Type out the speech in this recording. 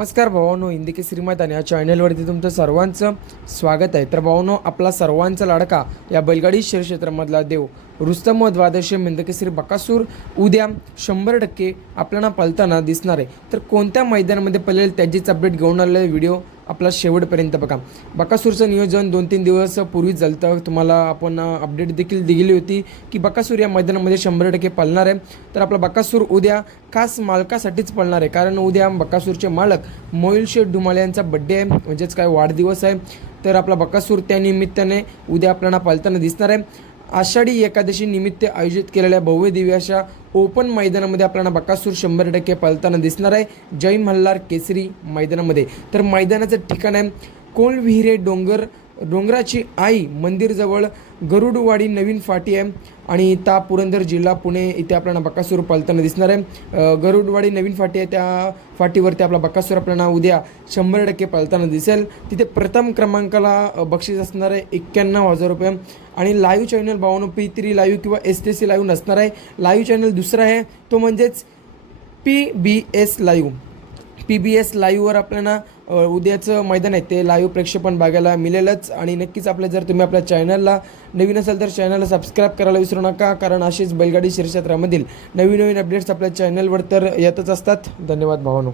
नमस्कार भावांनो, हिंदी केसरी मैदान या चॅनलवरती तुमचं सर्वांचं स्वागत आहे. तर भावांनो, आपला सर्वांचा लाडका या बैलगाडी शरीरक्षेत्रामधला देव रुस्तम द्वादशी हिंदकेसरी बकासूर उद्या 100% आपल्याला पळताना दिसणार आहे. तर कोणत्या मैदानामध्ये पळेल त्याचीच अपडेट घेऊन आलेला व्हिडिओ आपला शेवटपर्यंत बघा. बकासूरचं नियोजन 2-3 दिवस पूर्वीच झालं होतं. तुम्हाला आपण अपडेट देखील दिली होती की बकासूर या मैदानामध्ये 100% पळणार आहे. तर आपला बकासूर उद्या खास मालकासाठीच पळणार आहे, कारण उद्या बकासूरचे मालक मोहिल शेठ धुमाळे यांचा बड्डे आहे, म्हणजेच काय वाढदिवस आहे. तर आपला बकासूर त्या निमित्ताने उद्या आपल्याला पळताना दिसणार आहे. आषाढी एकादशी निमित्त आयोजित केलेल्या भव्य दिव्य अशा ओपन मैदानामध्ये आपल्याला बकासूर 100% पळताना दिसणार आहे, जय मल्हार केसरी मैदानामध्ये. तर मैदानाचं ठिकाण आहे कोळविहिरे डोंगराची आई मंदिरजवळ गरुडवाडी नवीन फाटी आहे आणि ता पुरंदर जिल्हा पुणे इथे आपल्याला बकासूर पळताना दिसणार आहे. गरुडवाडी नवीन फाटी आहे, त्या फाटीवरती आपला बकासूर आपल्याला उद्या 100% पळताना दिसेल. तिथे प्रथम क्रमांकाला बक्षीस असणार आहे 91,000 रुपये आणि लाईव्ह चॅनल 52 P3 लाईव्ह किंवा STC लाईव्ह नसणार आहे. लाईव्ह चॅनल दुसरा आहे तो म्हणजेच PBS लाईव्ह. PBS लाईव्हवर आपल्याला उद्याचं मैदान आहे ते लाईव्ह प्रेक्षेपण बघायला मिळेलच. आणि नक्कीच जर तुम्ही आपल्या चॅनलला नवीन असाल तर चॅनलला सबस्क्राईब करायला विसरू नका, कारण असेच बैलगाडी शरीरक्षेत्रामधील नवीन अपडेट्स आपल्या चॅनलवर तर येतच असतात. धन्यवाद भावांनो.